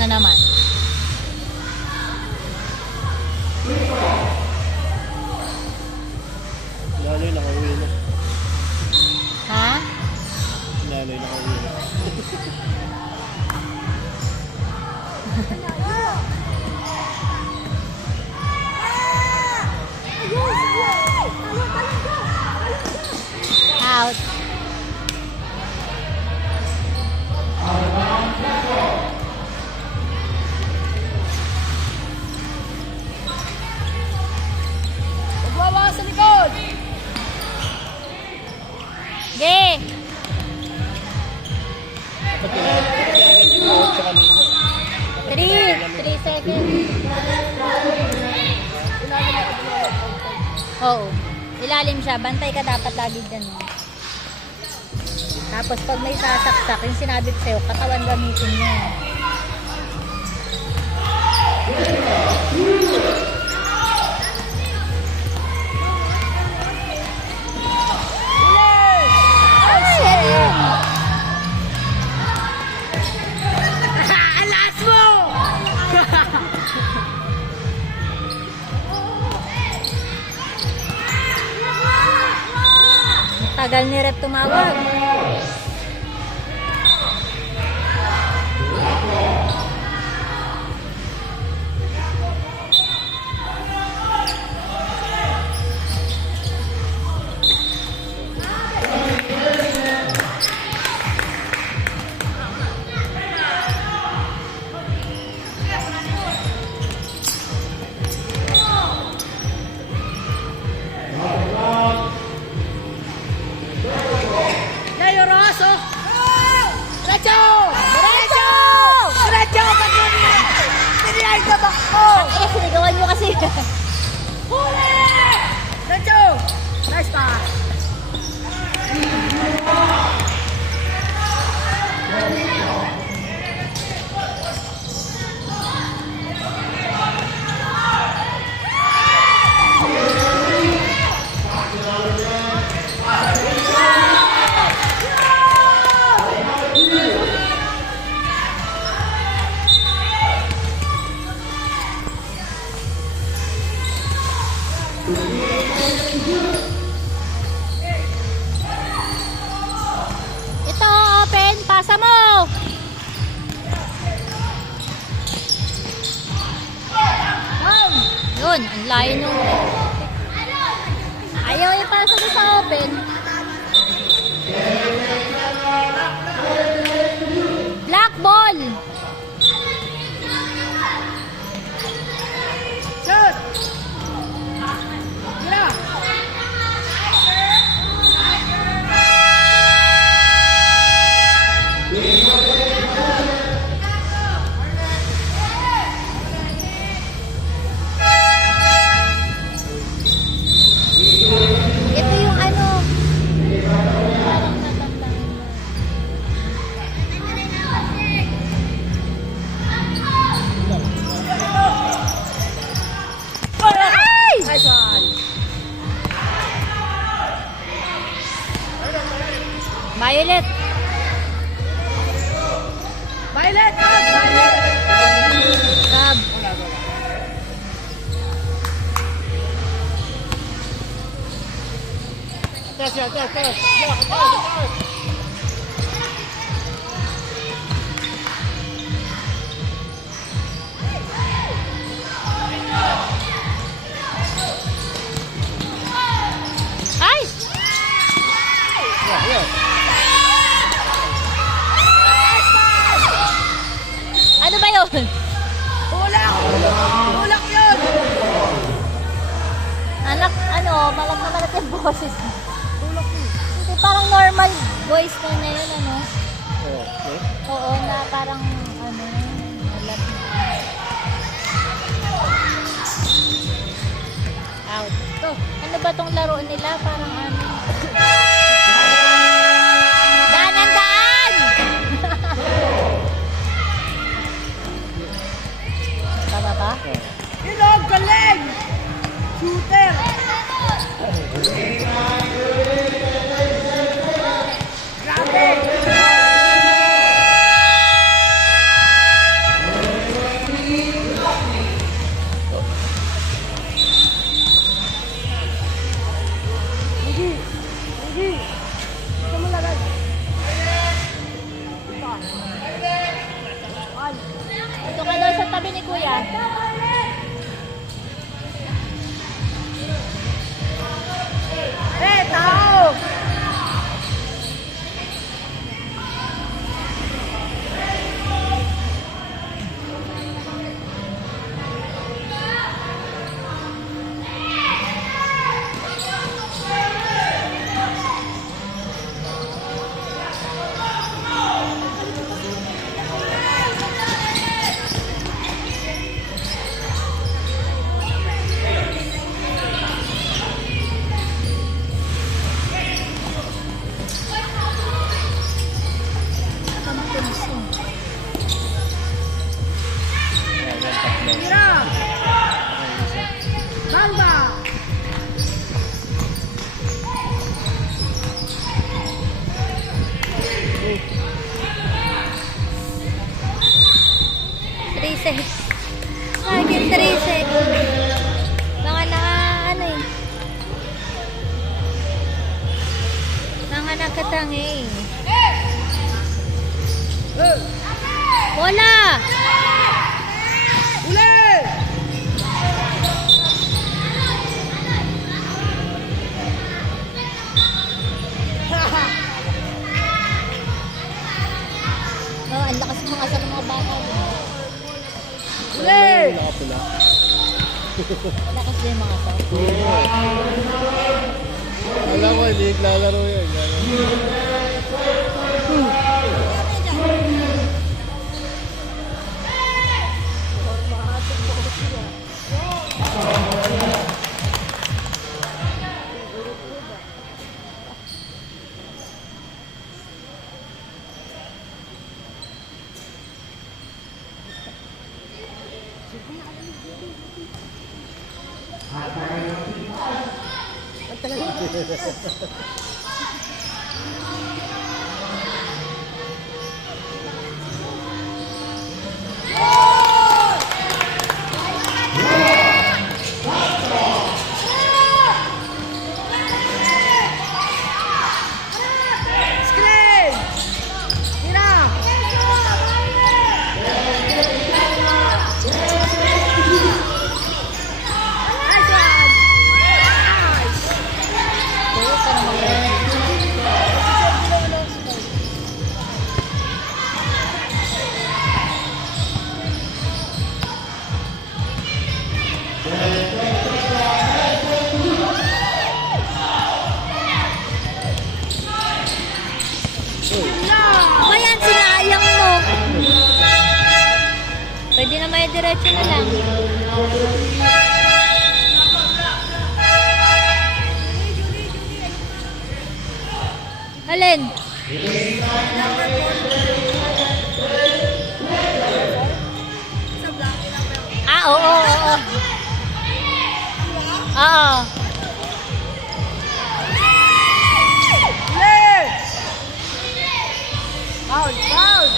na naman. Lalo'y nakauwi na. Ha? Lalo'y nakauwi na. Out. Magwawa sa likod! Ge! Ba't kailangan yung bawat sa kanina? 3 seconds. Oo. Ilalim siya. Bantay ka dapat lagi dyan. Tapos pag may sasaksak, yung sinabi ko sa'yo, katawan gamitin mo. Alas mo! Tagal ni Rep tumawag. Layo Rosso! Diretso! Diretso! Diretso! Pagkuni! Tiniyay ka ba? Eh, sinigawan mo kasi. Huli! Diretso! Nice pass! Ito, open. Pasa mo. Yun, ang layo nung... Ayaw ipasa mo sa open. Black ball. Shoot! Gira! Ito yung ano. Parang natandaan mo. Ay! Nice one! Violet. Violet! Violet! Sab. Ay! Ano ba yun? Ulak! Ulak yun! Anak, ano, malam na malat yung boses. Ulak yun! Hindi, parang normal voice ko na yun, ano? Okay. Oo, na parang, ano, malat na. Out. To, ano ba tong laro nila? Parang ano? Daan ang daan! Tama ba? Ilog! Galing! Shooter! Grabe! sets. Naging 3 sets. Mga ano eh. Mga nakatangi. Bola! Uli! Oh, ang lakas mga sa mga bata. Uli! Nakapula. Lakas din mga sa. Alam ko, hindi naglalaro yan. Screen! Tira! Nice one! Nice! Oo, ka naman. Ba yan, sinayang mo. Pwede na may diretso na lang. Alin? Ah, oo, oo, oo. Oo. Uli! Foul! Foul!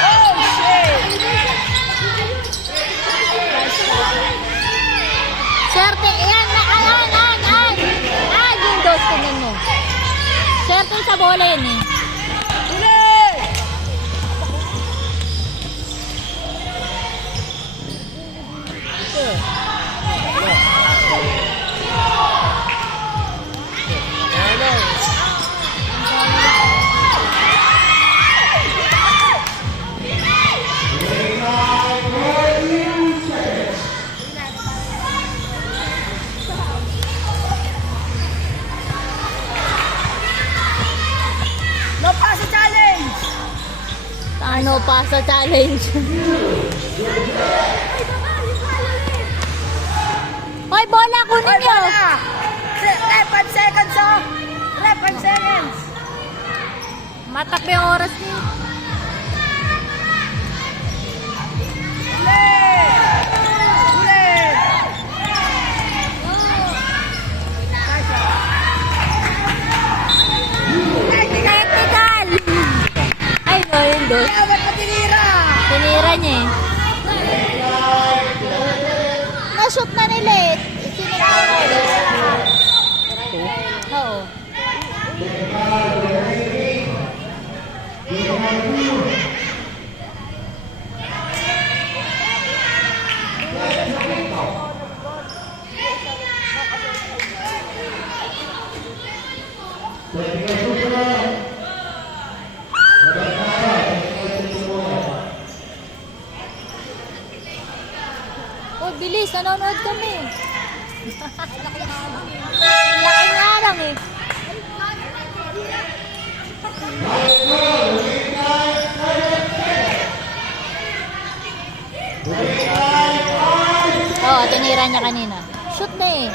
Oh, shit! Swerte, yan, yung dos, tingnan mo. Swerte sa bola yun eh. Uli! No pass challenge! Ano pa sa challenge? Hoy, bola, kunin Oy, nyo! bola! Left 5 seconds, oh! Left 5 seconds! Matap yung oras niyo. Uli! Uli! Technical! Ay, no, yung dos. Kaya ba't patinira? Tinira niya eh. Na-shoot na nila eh. Sinip na ulit. Oo. Oh, bilis. Nanonood kami. Laki nga lang eh. Oh, tinira niya kanina. Shoot na eh.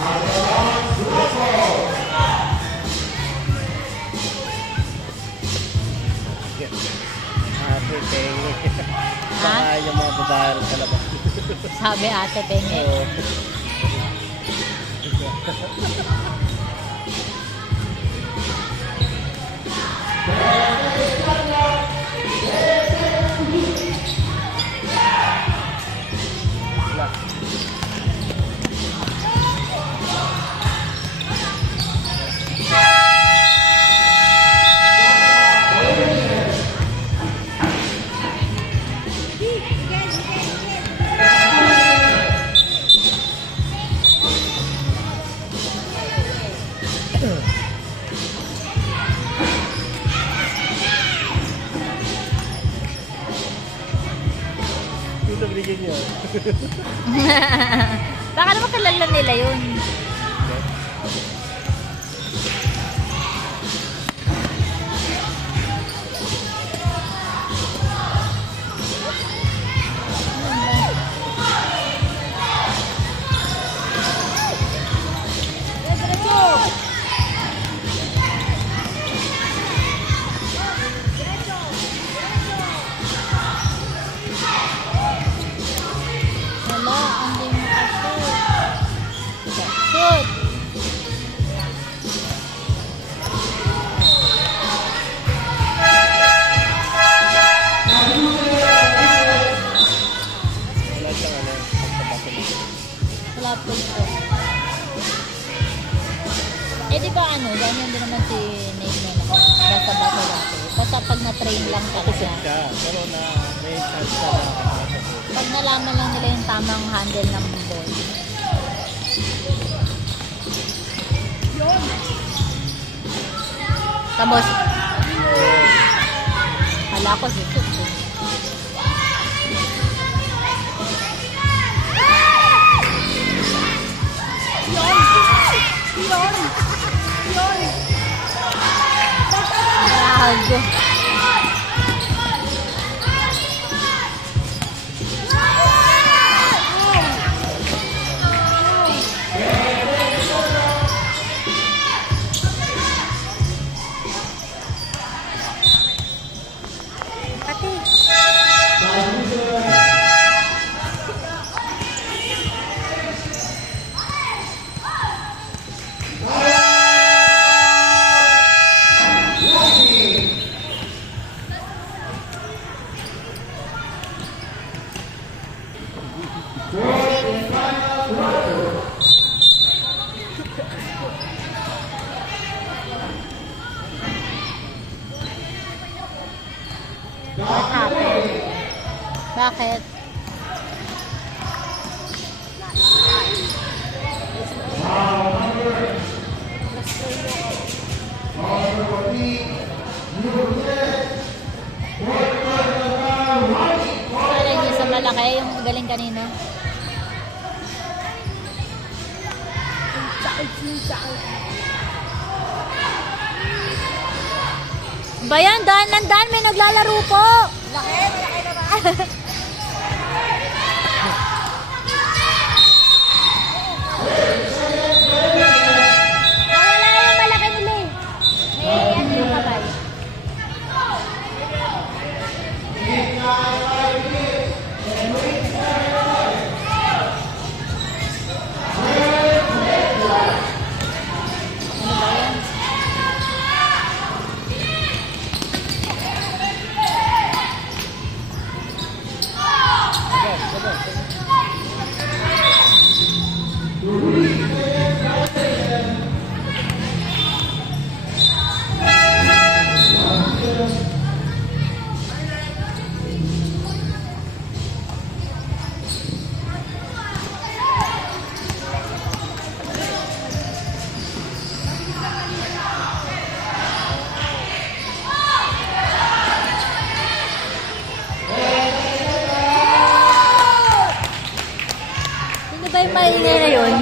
Ate, pengi. Baka yung mga babae rin sa labas. Sabi ate, penge. Oo. Ito, binigyan niyo. Baka naman kilala nila yun. Wala, hindi mo kasi. Shoot! Wala siyang ano, pagpapatuloy. Wala po ito. Eh di ba ano, ganyan din naman si Nate na basta bato dati. Basta pag na-train lang talaga. Siya, pero na may chance na nakakasok. Pag nalaman lang nila yung tamang handle ng ball. Tapos, hala ko si Tuk. Gago. What happened? Bakit? Kala niyo sa malaki yung galing kanina? Bayan, daan ng daan, may naglalaro po. Laki naman. Wala yung malaki nila eh. May ano yung kabay. Ano ba yan? Sino ba yung maingay na yun?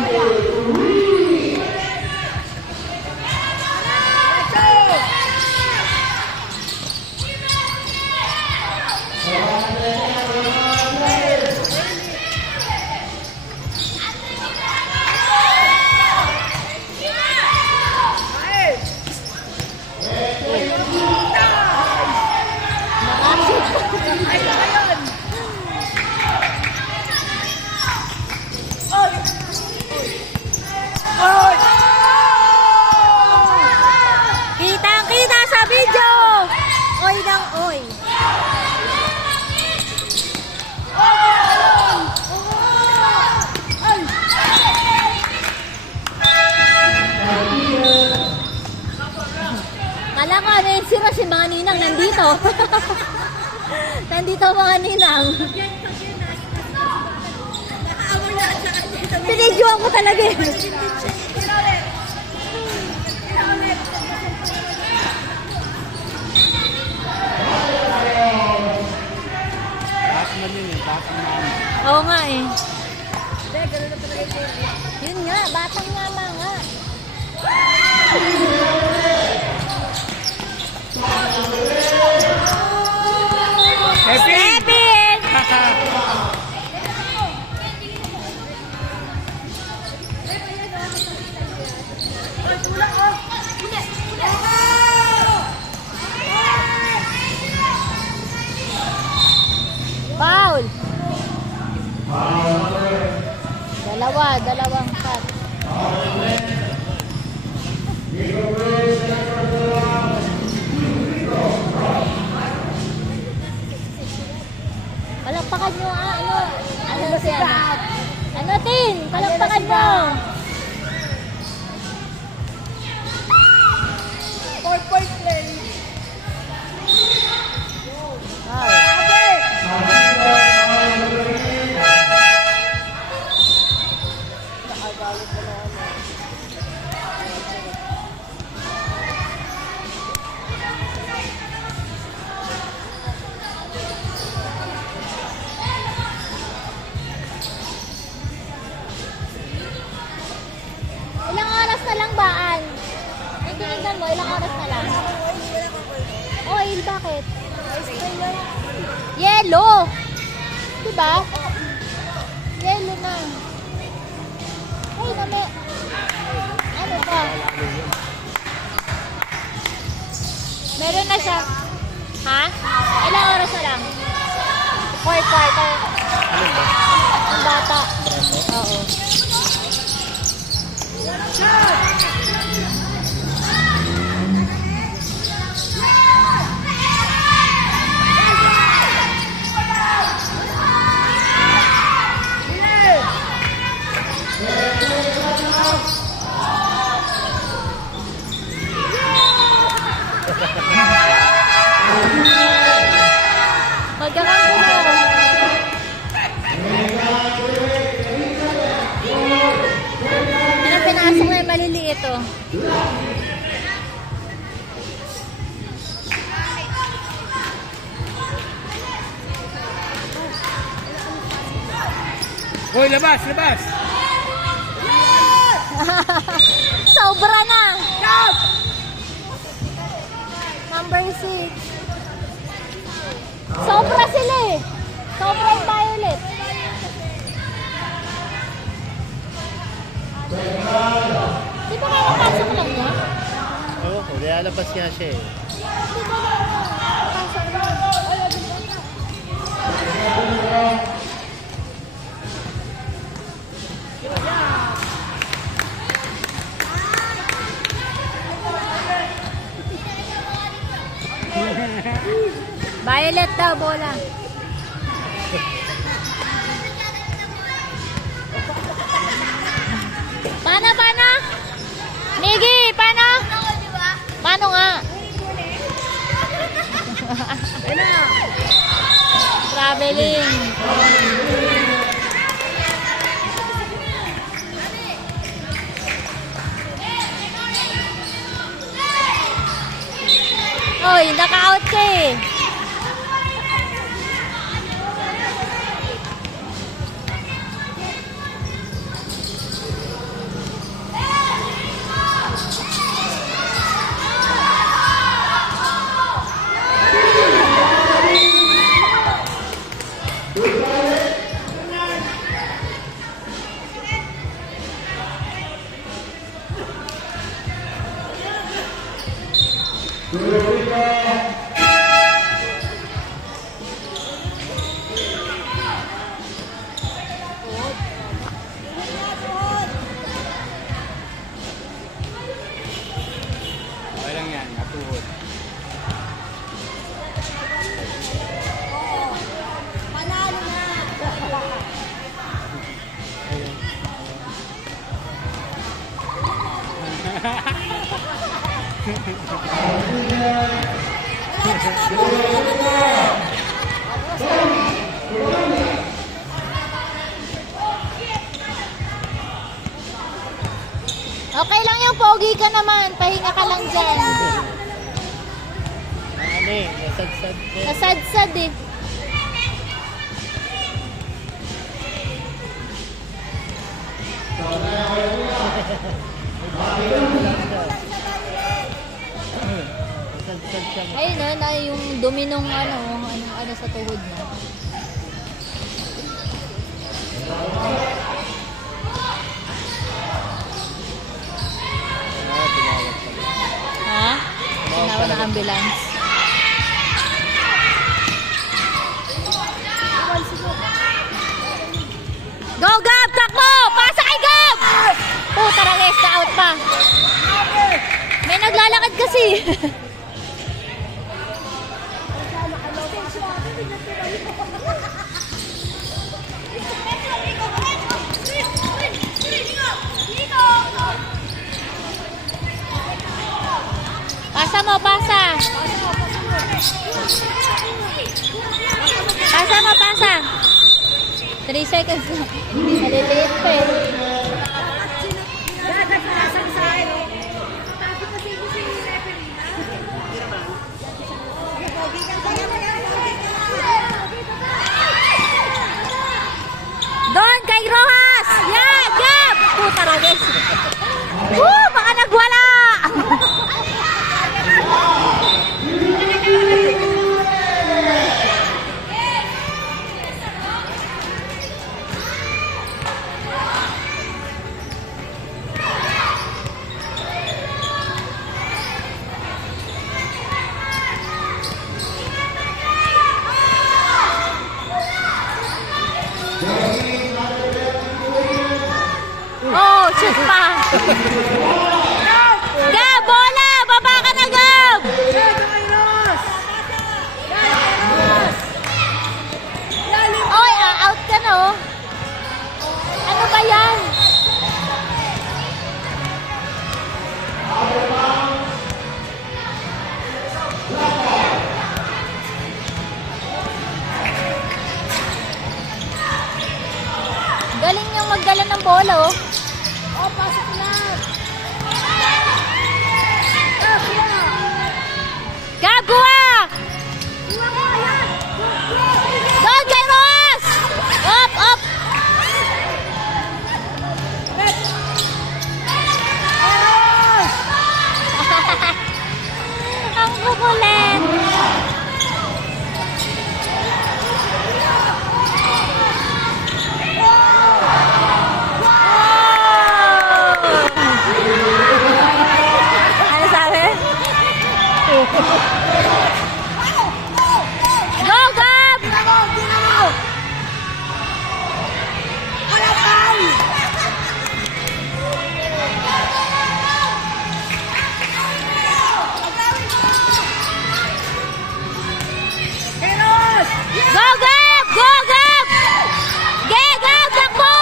nandito. Nandito ang mga ninang. Pinidyoan ko talaga eh. Batman yun eh, Batman mama. Oo nga eh. Yun nga, batang mama nga. Stephen! Foul! Dalawang cut. Palakpakan nyo ano si ano? Ano Tin? Palakpakan mo! 4-point play. Wow. Ilang oras na lang baan? Ay, tinignan mo, ilang oras na lang? Oil, bakit? Yellow! Diba? Yellow na. Ay, nami. Ano ba? Meron na siya. Ha? Ilang oras na lang? 4 quarter. Ano ba? Ang bata. Preso? Oo. Magkakampulo. Anong pinasok na yung maliliit oh? Hoy, labas, labas! Sobra na! Number 6. Sobra sila eh. Sobra yung violet. Di ba kakapasok lang niya? Oo, lalabas nga siya eh. Di ba kakapasok lang? Ay, abin na. Violet daw, bola. Paano? Miggy, paano? Paano nga? Traveling. Oy, naka-out ka eh. Walang yan, natuhod. Panalo na. Wala Okay lang yung pogi ka naman. Pahinga ka lang dyan. Ano eh, nasadsad din. Nasadsad eh. Nasadsad siya. Ayun na yung dumi nung ano sa tuhod mo. Tinawag pa. Ha? Tinawag ng ambulance. Go, Gab! Takbo! Pasa kay Gab! Puta na guys, na-out pa. May naglalakad kasi. Pasa mo, pasa. Pasa mo, pasa. 3 seconds na. Maliliit pa eh. Doon kay Rojas! Yeah, Gab! Puta na guys. Baka nagwala! Oh, shoot pa! Gab, bola! Baba ka na, Gab! Oy, out ka na, oh. Ano ba yan? Galing niyang magdala ng bola, oh. Oh, pasok na. Gab, kuha! Doon kay Rojas! Up, up! Ang kukulit! Ano sabi? Go, Gab! Go, Gab! Go, Gab! Ge, Gab! Takbo!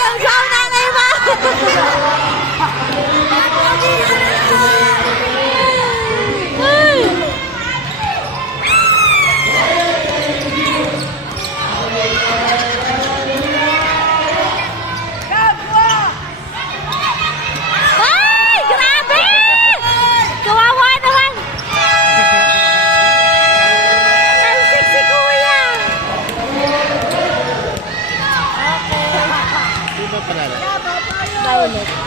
Yung saw nanay mo! Ay! Ay! Grabe! Kawawa naman! Talsik si Kuya! Sino panalo? Violet.